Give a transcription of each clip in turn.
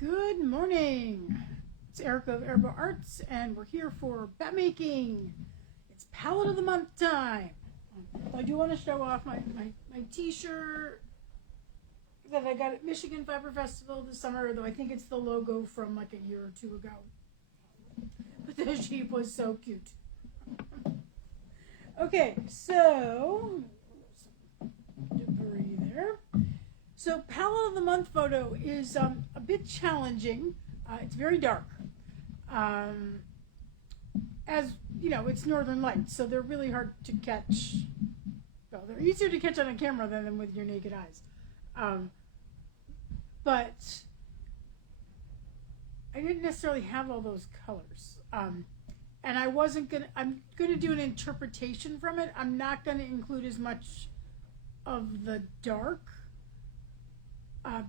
Good morning. It's Erica of AriBo Arts, and we're here for Battmaking. It's Palette of the Month time. I do want to show off my t-shirt that I got at Michigan Fiber Festival this summer, though I think it's the logo from like a year or two ago. But the sheep was so cute. Okay, so debris there. So Palette of the Month photo is a bit challenging. It's very dark. As you know, it's northern lights, so they're really hard to catch. Well, they're easier to catch on a camera than with your naked eyes. But I didn't necessarily have all those colors. And I'm gonna do an interpretation from it. I'm not gonna include as much of the dark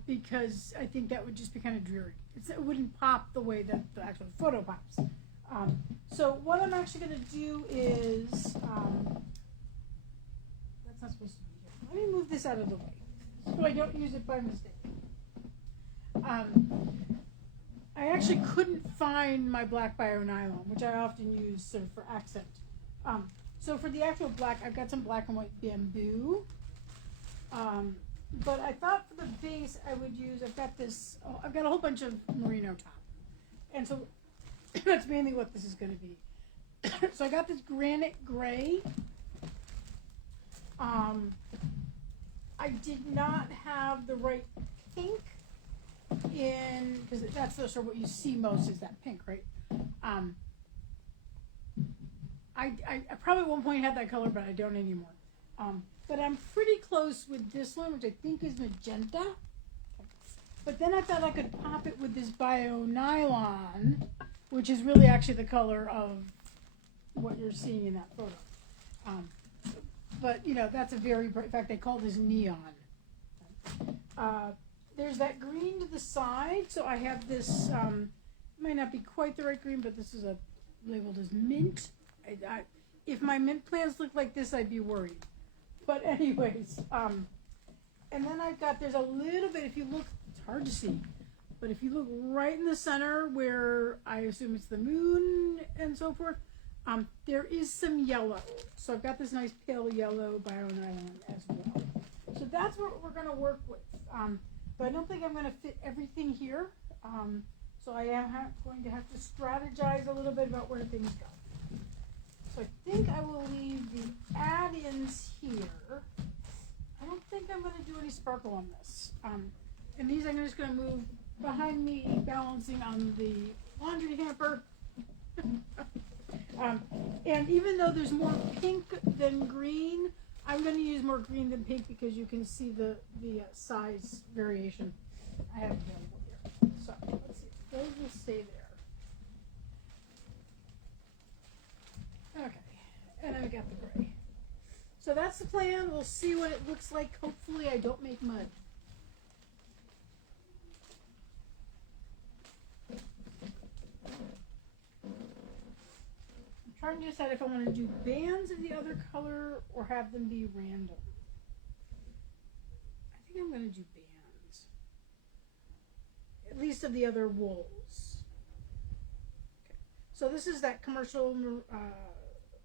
because I think that would just be kind of dreary. It wouldn't pop the way that the actual photo pops. So what I'm actually gonna do is, that's not supposed to be here. Let me move this out of the way so I don't use it by mistake. I actually couldn't find my black bio nylon, which I often use sort of for accent. So for the actual black, I've got some black and white bamboo. But I thought for the base I would use, I've got a whole bunch of merino top. And so that's mainly what this is going to be. So I got this granite gray. I did not have the right pink because that's sort of what you see most is that pink, right? I probably at one point had that color, but I don't anymore. But I'm pretty close with this one, which I think is magenta. But then I thought I could pop it with this bio nylon, which is really actually the color of what you're seeing in that photo. But you know, that's a very bright, in fact, they call this neon. There's that green to the side, so I have this, might not be quite the right green, but this is labeled as mint. If my mint plants looked like this, I'd be worried. But anyways, and then there's a little bit, if you look, it's hard to see, but if you look right in the center where I assume it's the moon and so forth, there is some yellow. So I've got this nice pale yellow bio nylon as well. So that's what we're going to work with. But I don't think I'm going to fit everything here. So I am going to have to strategize a little bit about where things go. So I think I will leave the add-ins here. I don't think I'm going to do any sparkle on this. And these I'm just going to move behind me, balancing on the laundry hamper. And even though there's more pink than green, I'm going to use more green than pink because you can see the size variation I have available here. So let's see, those will stay there. Okay, and then we got the gray. So that's the plan. We'll see what it looks like. Hopefully I don't make mud. I'm trying to decide if I want to do bands of the other color or have them be random. I think I'm going to do bands. At least of the other wools. Okay. So this is that commercial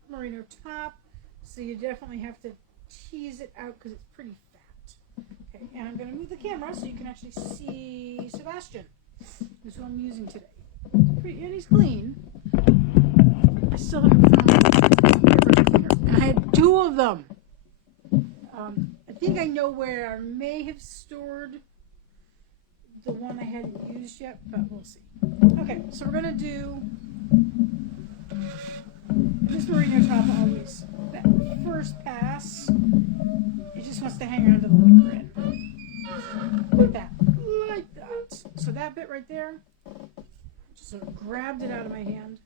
merino top, so you definitely have to tease it out because it's pretty fat. Okay, and I'm going to move the camera so you can actually see Sebastian. This is who I'm using today. Pretty, and he's clean. I still haven't found here. And I had two of them. I think I know where I may have stored the one I hadn't used yet, but we'll see. Okay, so we're going to do this merino top always. That first pass, it just wants to hang onto the little grid. Like that. Like that. So that bit right there, just sort of grabbed it out of my hand.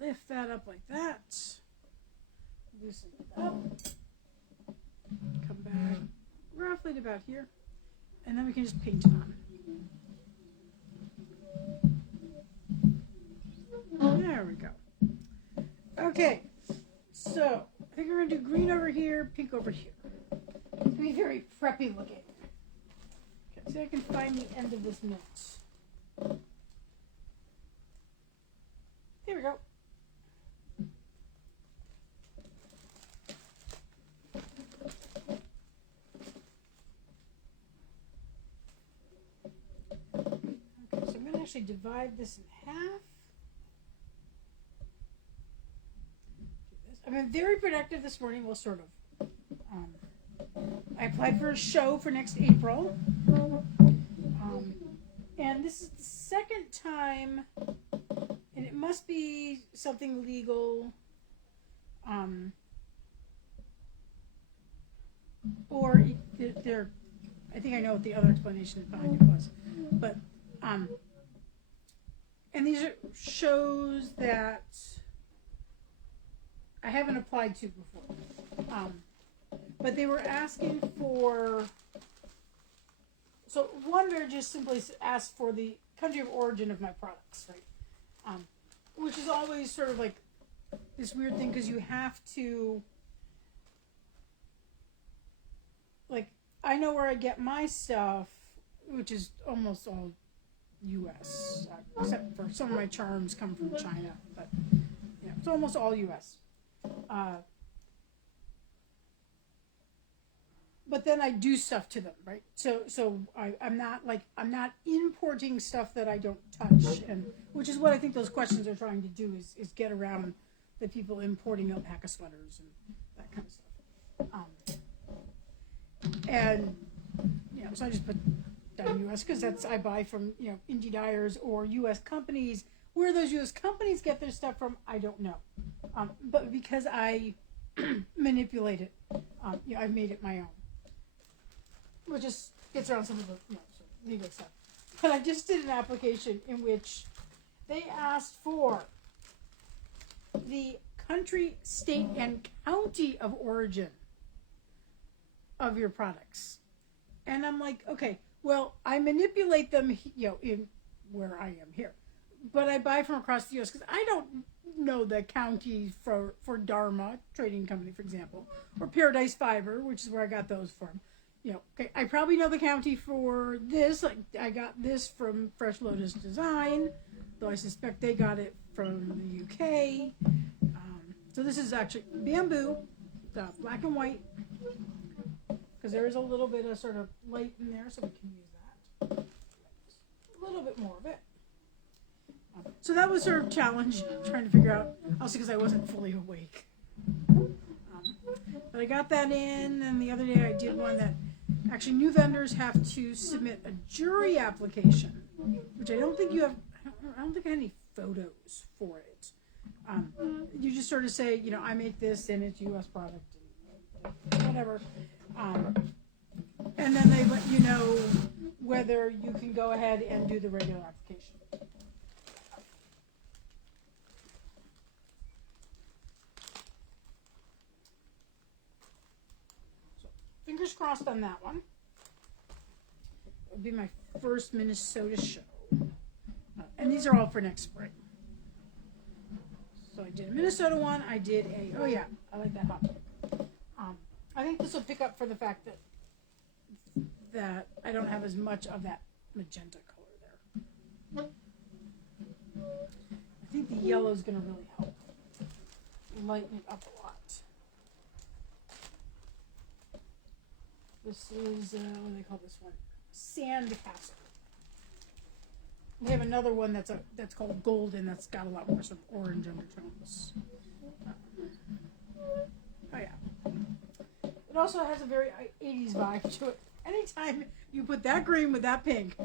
Lift that up like that. Loosen it up. Come back roughly to about here. And then we can just paint it on. There we go. Okay, so I think we're going to do green over here, pink over here. It's going to be very preppy looking. Okay, so see if I can find the end of this mint. There we go. Okay, so I'm going to actually divide this in half. I've been very productive this morning, well, sort of. I applied for a show for next April. And this is the second time, and it must be something legal, or there, I think I know what the other explanation behind it was. But, and these are shows that I haven't applied to before. But they were asking for, so Wonder just simply asked for the country of origin of my products, right? Which is always sort of like this weird thing because you have to, like, I know where I get my stuff, which is almost all U.S., except for some of my charms come from China, but yeah, it's almost all U.S. But then I do stuff to them, right? So I'm not importing stuff that I don't touch, and which is what I think those questions are trying to do is get around the people importing alpaca sweaters and that kind of stuff. And so I just put down U.S. because that's I buy from indie dyers or U.S. companies. Where those U.S. companies get their stuff from, I don't know. But because I manipulate it, I've made it my own. Which just gets around some of the legal stuff. But I just did an application in which they asked for the country, state, and county of origin of your products. And I'm like, okay, well, I manipulate them, in where I am here. But I buy from across the U.S. because I don't know the county for Dharma Trading Company, for example, or Paradise Fiber, which is where I got those from. Okay, I probably know the county for this. I got this from Fresh Lotus Design, though I suspect they got it from the UK. So this is actually bamboo, black and white, because there is a little bit of sort of light in there, so we can use that. A little bit more of it. So that was sort of challenge, trying to figure out, also because I wasn't fully awake. But I got that in, and the other day I did one that actually new vendors have to submit a jury application, which I don't think you have. I don't think I had any photos for it. You just sort of say, I make this and it's U.S. product, and whatever. And then they let you know whether you can go ahead and do the regular application. Fingers crossed on that one. It would be my first Minnesota show. And these are all for next spring. So I did a Minnesota one. I did I like that hot. I think this will pick up for the fact that I don't have as much of that magenta color there. I think the yellow is going to really help lighten it up a lot. This is, what do they call this one? Sand Castle. We have another one that's called Golden that's got a lot more sort of orange undertones. Oh yeah. It also has a very 80s vibe to it. Anytime you put that green with that pink,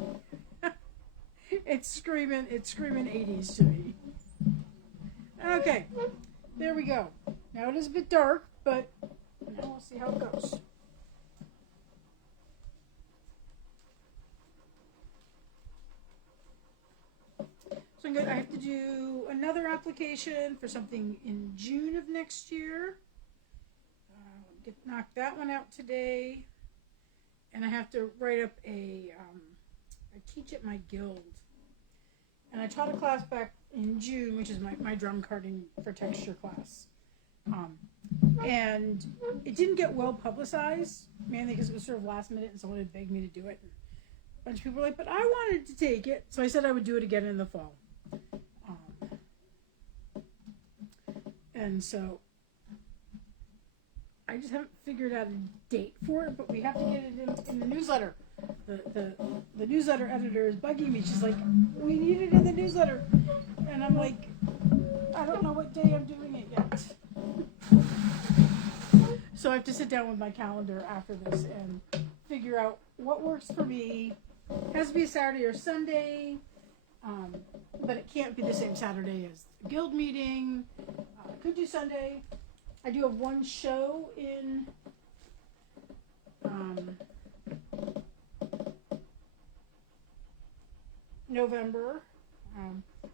it's screaming 80s to me. Okay, there we go. Now it is a bit dark, but now we'll see how it goes. So I'm good. I have to do another application for something in June of next year. Knock that one out today. And I have to write up I teach at my guild. And I taught a class back in June, which is my drum carding for texture class. And it didn't get well publicized, mainly because it was sort of last minute and someone had begged me to do it. bunch of people were like, but I wanted to take it. So I said I would do it again in the fall. And so I just haven't figured out a date for it, but we have to get it in the newsletter. The newsletter editor is bugging me. She's like, we need it in the newsletter. And I'm like, I don't know what day I'm doing it yet. So I have to sit down with my calendar after this and figure out what works for me. It has to be a Saturday or Sunday, but it can't be the same Saturday as the guild meeting. I could do Sunday. I do have one show in November.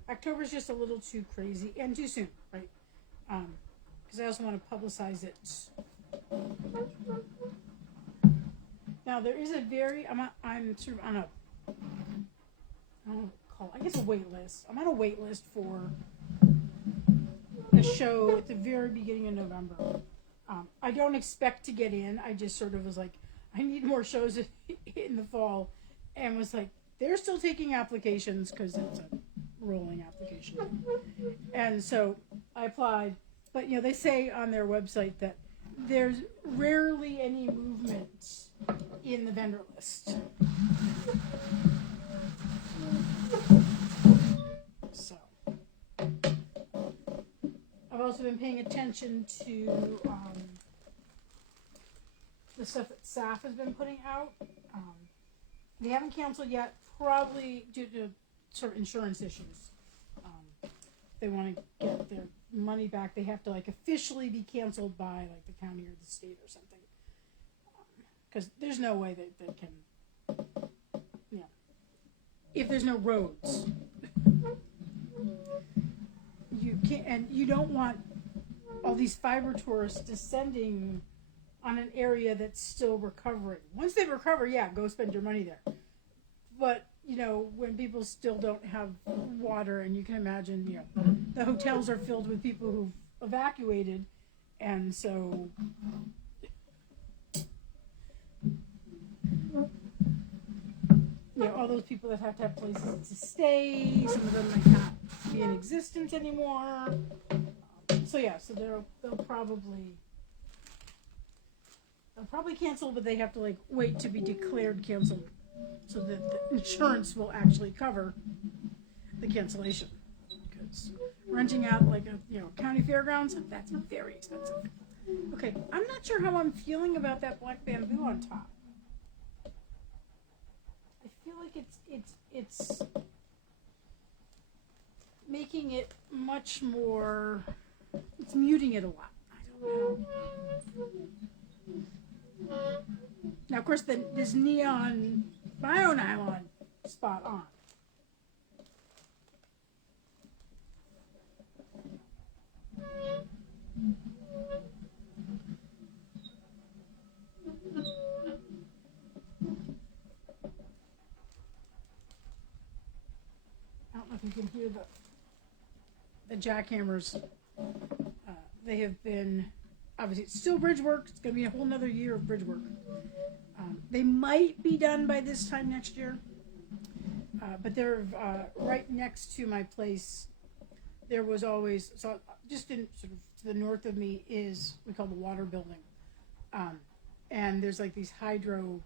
October's just a little too crazy and too soon, right? Because I also want to publicize it. Now there is a I'm sort of on a wait list. I'm on a wait list for a show at the very beginning of November. I don't expect to get in. I just sort of was like, I need more shows in the fall, and was like, they're still taking applications because it's a rolling application. And so I applied, but they say on their website that there's rarely any movement in the vendor list. So I've also been paying attention to the stuff that SAF has been putting out. They haven't canceled yet, probably due to sort of insurance issues. They want to get their money back. They have to officially be canceled by the county or the state or something. Because there's no way that they can, if there's no roads, you can't, and you don't want all these fiber tourists descending on an area that's still recovering. Once they recover, go spend your money there. But, when people still don't have water, and you can imagine, the hotels are filled with people who've evacuated, and so all those people that have to have places to stay, some of them might not be in existence anymore. So they'll probably cancel, but they have to wait to be declared canceled so that the insurance will actually cover the cancellation. Because renting out a county fairgrounds, that's very expensive. Okay, I'm not sure how I'm feeling about that black bamboo on top. I feel like it's making it much more. It's muting it a lot. I don't know. Now, of course, this neon bio-nylon spot on. I don't know if you can hear the jackhammers. They have been, obviously, it's still bridge work. It's going to be a whole nother year of bridge work. They might be done by this time next year. But they're right next to my place. There was always, so just in sort of to the north of me is, we call the water building. And there's these hydro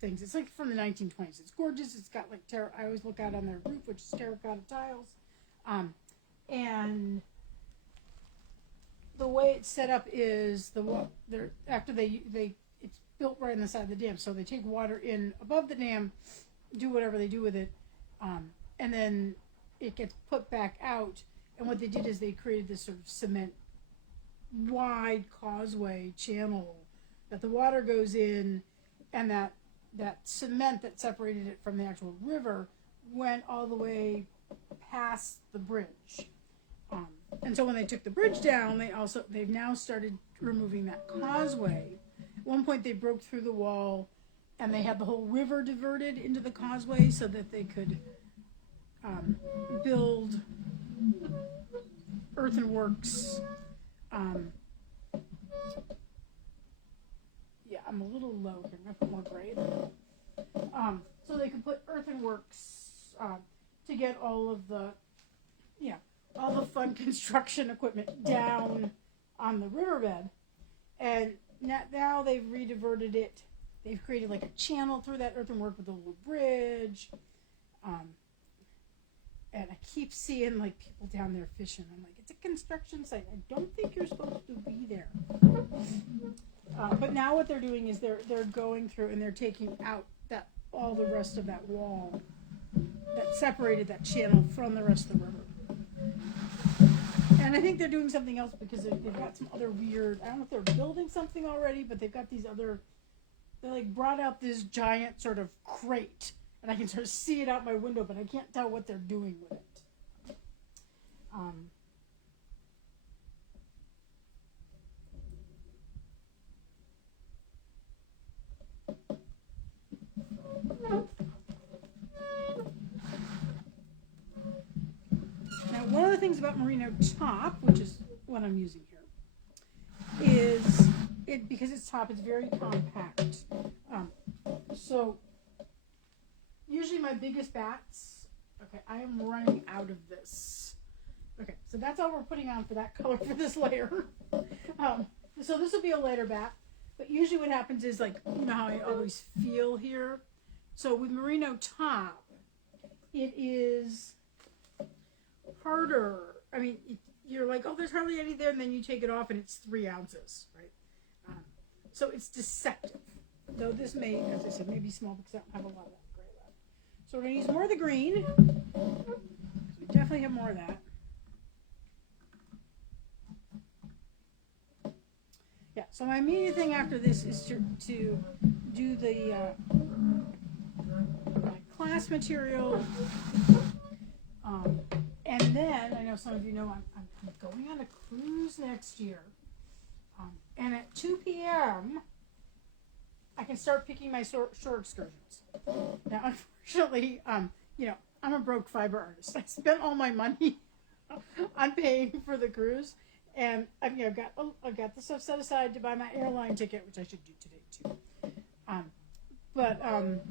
things. It's from the 1920s. It's gorgeous. It's got I always look out on their roof, which is terracotta tiles. And the way it's set up is after it's built right on the side of the dam, so they take water in above the dam, do whatever they do with it, and then it gets put back out. And what they did is they created this sort of cement wide causeway channel that the water goes in, and that cement that separated it from the actual river went all the way past the bridge. And so when they took the bridge down, they've now started removing that causeway. At one point they broke through the wall and they had the whole river diverted into the causeway so that they could build earthworks. I'm a little low here. I'm going to put more gray in. so they could put earthworks to get all of the, all the fun construction equipment down on the riverbed. And now they've rediverted it. They've created like a channel through that earthenwork with a little bridge. And I keep seeing like people down there fishing. I'm like, it's a construction site. I don't think you're supposed to be there. But now what they're doing is they're going through and they're taking out all the rest of that wall that separated that channel from the rest of the river. And I think they're doing something else because they've got some other weird, I don't know if they're building something already, but they've got these other, they like brought out this giant sort of crate. And I can sort of see it out my window, but I can't tell what they're doing with it. Now, one of the things about Merino Top, which is what I'm using here, is because it's top, it's very compact. So usually my biggest bats, okay, I am running out of this. Okay, so that's all we're putting on for that color for this layer. So this will be a lighter bat, but usually what happens is, like, you know how I always feel here? So with Merino Top, it is harder. I mean, you're like, oh, there's hardly any there, and then you take it off and it's 3 ounces, right? So it's deceptive. Though this may, as I said, may be small because I don't have a lot of that. So we're going to use more of the green. We definitely have more of that. Yeah, so my immediate thing after this is to do the my class material. And then, I know some of you know I'm going on a cruise next year. And at 2 p.m., I can start picking my short excursions. Now, unfortunately, I'm a broke fiber artist. I spent all my money on paying for the cruise, and I've got the stuff set aside to buy my airline ticket, which I should do today too. But I'm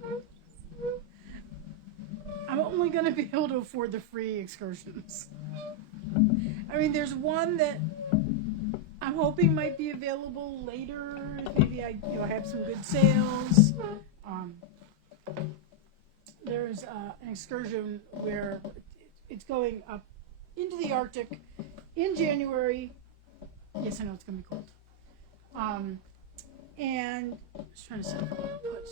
only going to be able to afford the free excursions. I mean, there's one that I'm hoping might be available later. Maybe I have some good sales. There's an excursion where it's going up into the Arctic in January. Yes, I know it's going to be cold. And I was trying to see if I can put.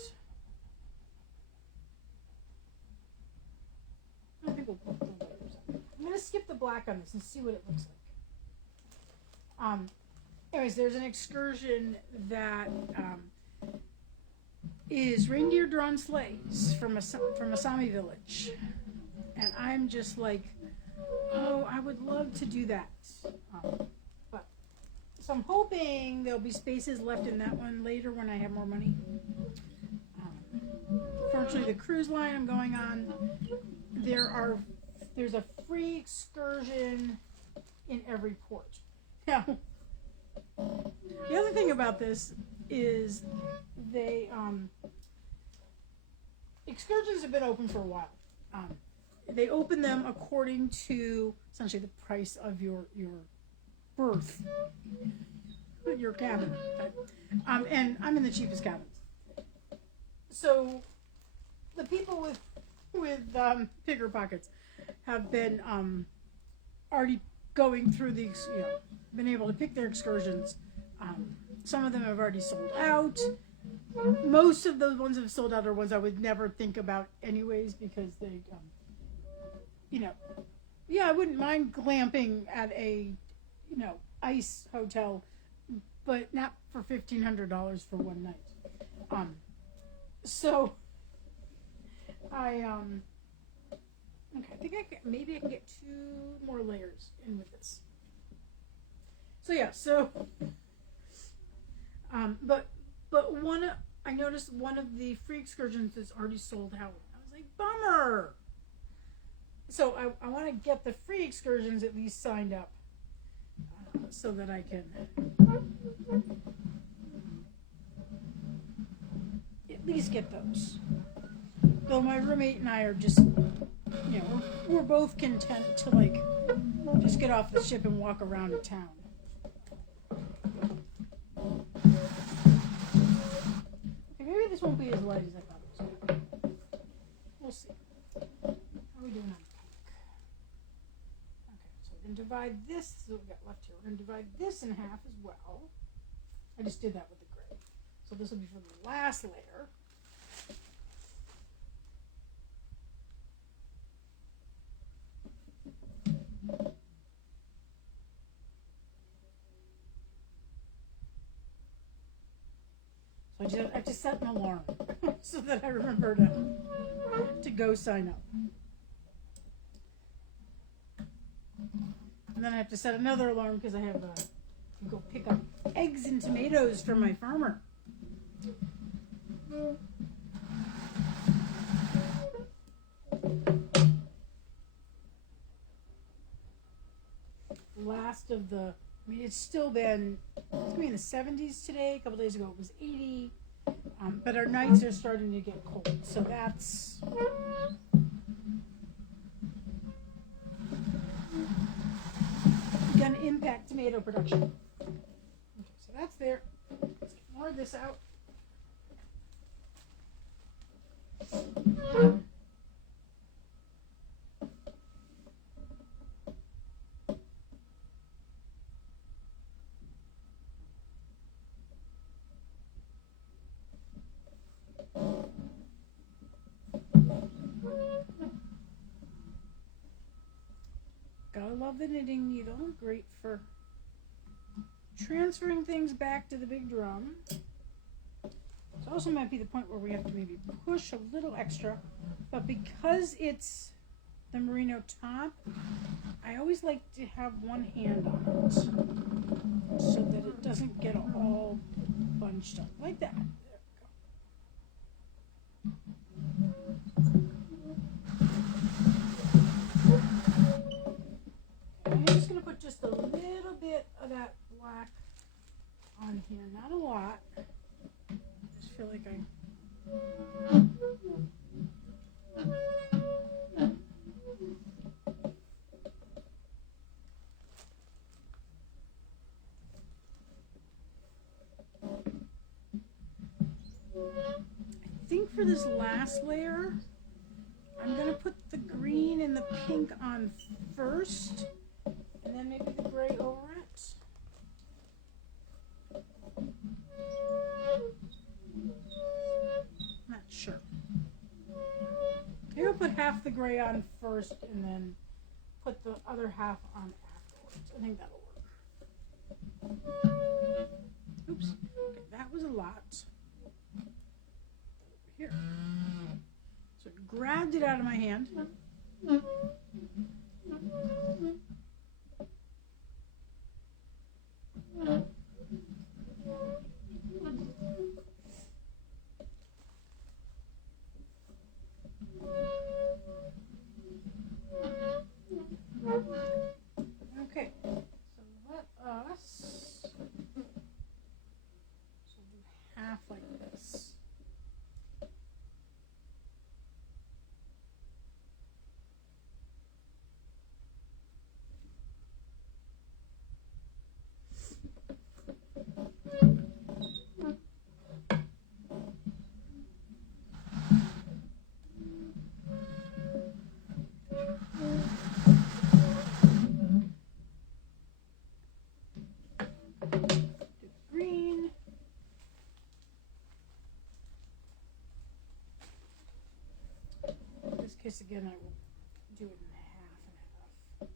I think we'll put the layers on. I'm going to skip the black on this and see what it looks like. Anyways, there's an excursion that is reindeer-drawn sleighs from a Sami village, and I'm just like, oh, I would love to do that. But so I'm hoping there'll be spaces left in that one later when I have more money. Fortunately, the cruise line I'm going on, there's a free excursion in every port. Now, the other thing about this is excursions have been open for a while. They open them according to essentially the price of your berth, your cabin. And I'm in the cheapest cabins. So the people with bigger pockets have been already going through these, been able to pick their excursions. Some of them have already sold out. Most of the ones that have sold out are ones I would never think about anyways, because they, I wouldn't mind glamping at a, ice hotel, but not for $1,500 for one night. So I think maybe I can get 2 more layers in with this. So but I noticed one of the free excursions is already sold out. I was like, bummer. So I want to get the free excursions at least signed up so that I can at least get those. Though my roommate and I are just, we're both content to like just get off the ship and walk around the town. Okay, maybe this won't be as light as I thought it was going to be. We'll see. How are we doing on pink? Okay, so we're going to divide this. So we've got left here. We're going to divide this in half as well. I just did that with the gray. So this will be for the last layer. So I have to set an alarm so that I remember to go sign up. And then I have to set another alarm because I have to go pick up eggs and tomatoes from my farmer. Last of the, it's still been, it's going to be in the 70s today. A couple days ago it was 80. But our nights are starting to get cold. So that's going to impact tomato production. Okay, so that's there. Let's get more of this out. Gotta love the knitting needle. Great for transferring things back to the big drum. It also might be the point where we have to maybe push a little extra, but because it's the merino top, I always like to have one hand on it so that it doesn't get all bunched up like that. I'm just going to put just a little bit of that black on here, not a lot. I just feel like I think for this last layer, I'm going to put the green and the pink on first, and then maybe the gray over it. Not sure. Maybe I'll put half the gray on first and then put the other half on afterwards. I think that'll work. Oops. Okay, that was a lot. Here. So I grabbed it out of my hand. Okay, so let us do half like this. Case again, I will do it in half and half.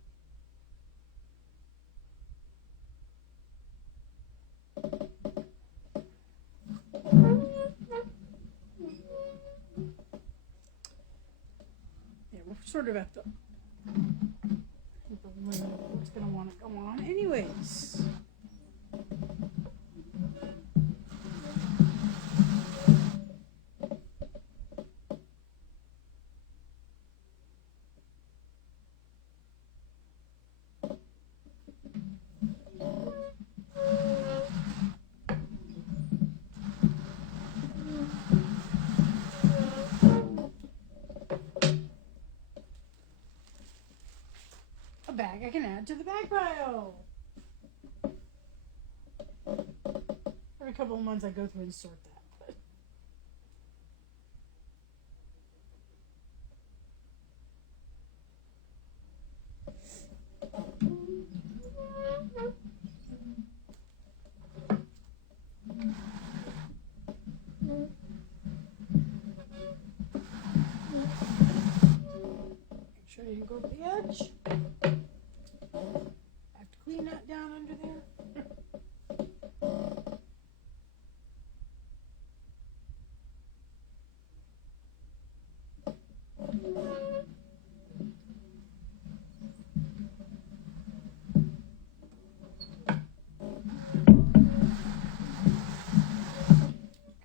Yeah, we're sort of at the limit of what's going to want to go on anyways. bag I can add to the bag pile. Every couple of months I go through and sort that. Make sure you didn't go over the edge. Have to clean that down under there.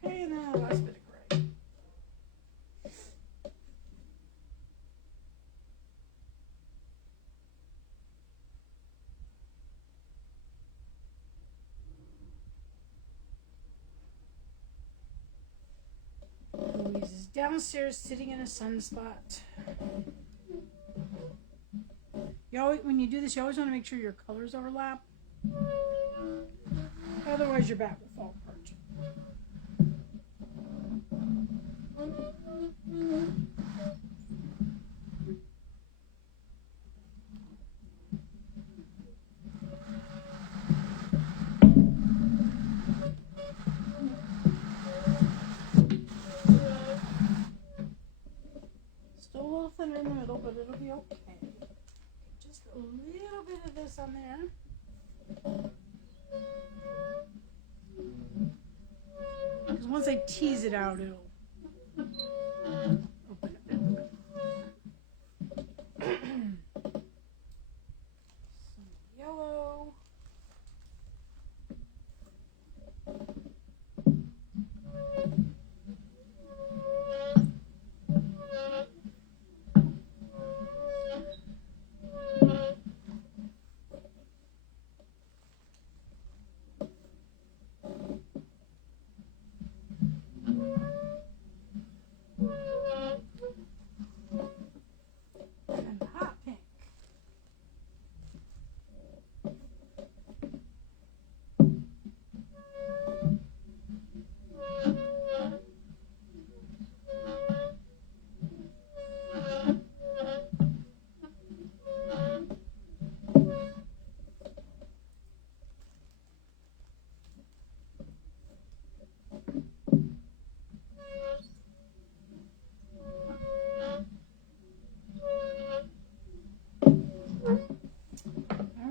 Okay, and then the last bit of gray. Louise is downstairs sitting in a sunspot. You always, when you do this, you always want to make sure your colors overlap. Otherwise, your bat will fall apart. Still a little thinner in the middle, but it'll be okay. Just a little bit of this on there. Because once I tease it out, it'll open a bit. Some yellow. And the hot pink.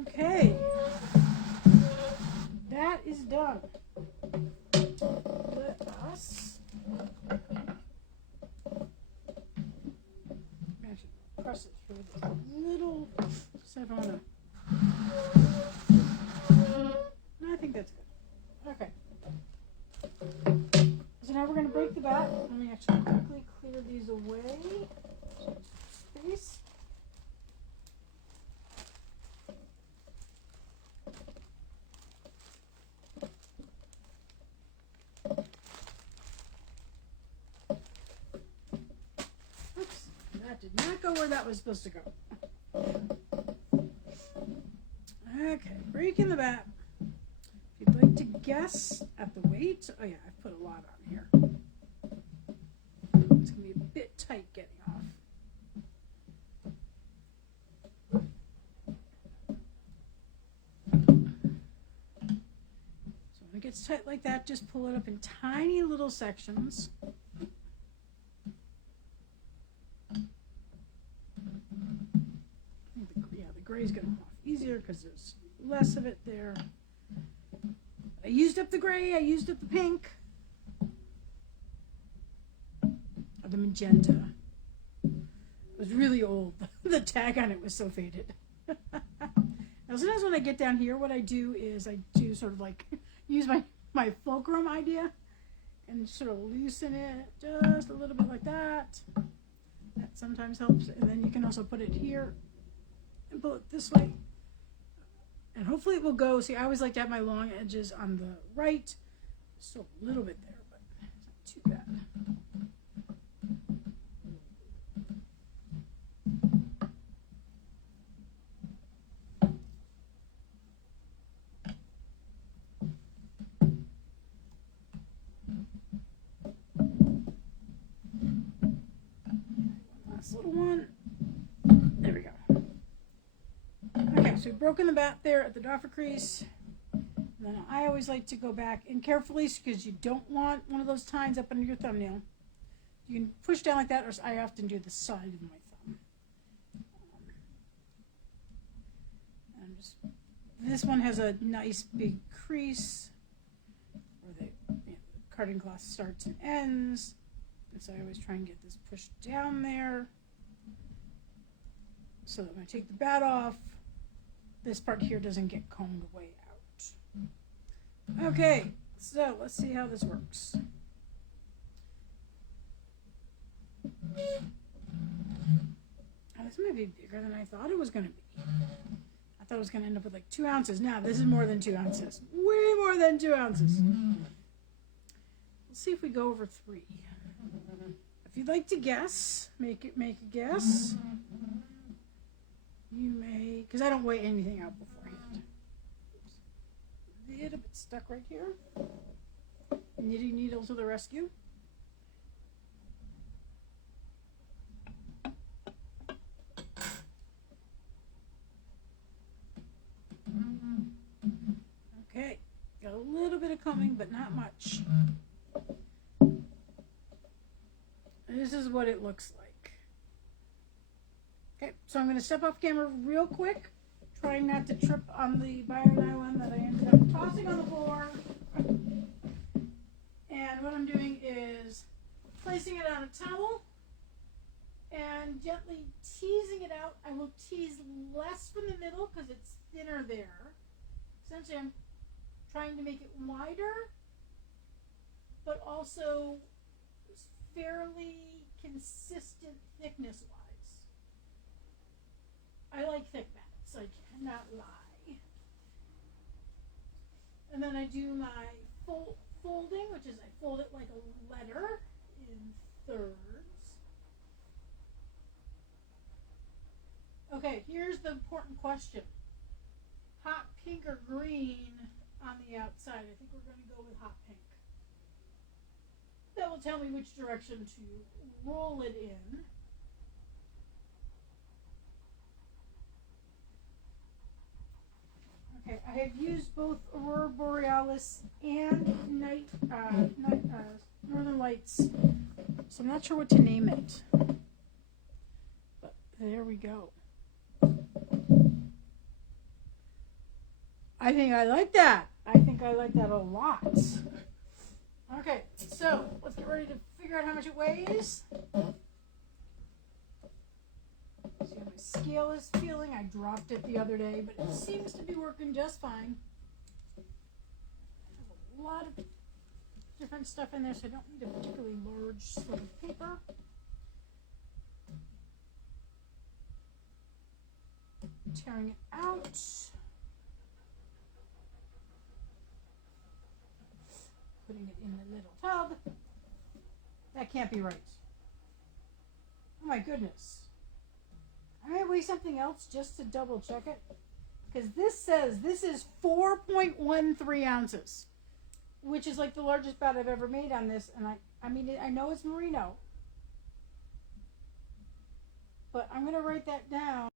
Okay, that is done. Let us actually press it through this little, so I don't want to. I think that's good. Okay. So now we're going to break the bat. Let me actually quickly clear these away. Space. Oops, that did not go where that was supposed to go. Okay, breaking the bat. If you'd like to guess at the weight, oh yeah, I've put a lot on here. It's going to be a bit tight getting off. So when it gets tight like that, just pull it up in tiny little sections. The gray's going to come off easier because there's less of it there. I used up the gray, I used up the pink. Or the magenta. It was really old. The tag on it was so faded. Now sometimes when I get down here, what I do is I do sort of like use my fulcrum idea and sort of loosen it just a little bit like that. That sometimes helps. And then you can also put it here and pull it this way. And hopefully it will go. See, I always like to have my long edges on the right. Still a little bit there, but it's not too bad. Last little one. There we go. Okay, so we've broken the bat there at the doffer crease. And then I always like to go back and carefully, because you don't want one of those tines up under your thumbnail. You can push down like that, or I often do the side of my thumb. And just, this one has a nice big crease where the cutting cloth starts and ends. And so I always try and get this pushed down there so that when I take the bat off, this part here doesn't get combed way out. Okay, so let's see how this works. Oh, this might be bigger than I thought it was going to be. I thought it was going to end up with like 2 ounces. Now this is more than 2 ounces. Way more than 2 ounces. Let's see if we go over 3. If you'd like to guess, make a guess. You may, because I don't weigh anything out beforehand. Oops. A little bit stuck right here. Knitting needle to the rescue. Okay, got a little bit of combing, but not much. This is what it looks like. Okay, so I'm going to step off camera real quick, trying not to trip on the bio nylon that I ended up tossing on the floor. And what I'm doing is placing it on a towel and gently teasing it out. I will tease less from the middle because it's thinner there. Essentially, I'm trying to make it wider, but also fairly consistent thickness-wise. I like thick mats, I cannot lie. And then I do my folding, which is I fold it like a letter in thirds. Okay, here's the important question. Hot pink or green on the outside? I think we're going to go with hot pink. That will tell me which direction to roll it in. Okay, I have used both Aurora Borealis and Northern Lights, so I'm not sure what to name it. But there we go. I think I like that. I think I like that a lot. Okay, so let's get ready to figure out how much it weighs. See how my scale is feeling. I dropped it the other day, but it seems to be working just fine. I have a lot of different stuff in there, so I don't need a particularly large slip of paper. Tearing it out. Putting it in the little tub. That can't be right. Oh my goodness. I might weigh something else just to double check it. Because this says this is 4.13 ounces. Which is like the largest bat I've ever made on this. And I mean, I know it's merino. But I'm going to write that down.